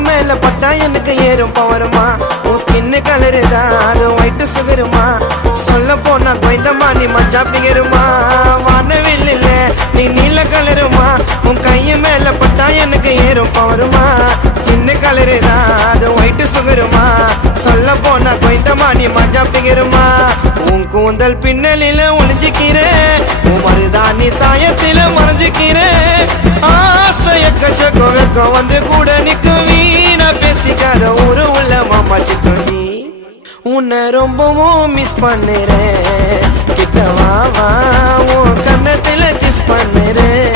மேல பட்டா எனக்கு ஏறும் பவருமா உன் ஸ்கின்னு கலரு தான் அது ஒயிட் சுகருமா சொல்ல போனா கொய்ந்தமா நீ மச்சா பிகருமா வானவில் இல்ல நீ நீல கலருமா உன் கைய மேல பட்டா எனக்கு ஏறும் பவருமா ஸ்கின்னு கலரு தான் அது ஒயிட் சுகருமா சொல்ல போனா கொய்ந்தமா நீ மச்சா பிகருமா உன் கூந்தல் பின்னலில ஒளிஞ்சிக்கிறேன் உன் மருதாணி சாயத்தில மறைஞ்சிக்கிறேன் ஆசைய கச்ச வந்து கூட நிக்கும் வீணா பேசிக்காத ஒரு உள்ள மாமா சிக்கி உன்னை ரொம்பவும் மிஸ் பண்ணுறேன் கிட்ட வா உன் கண்ணத்துல கிஸ் பண்ணுறேன்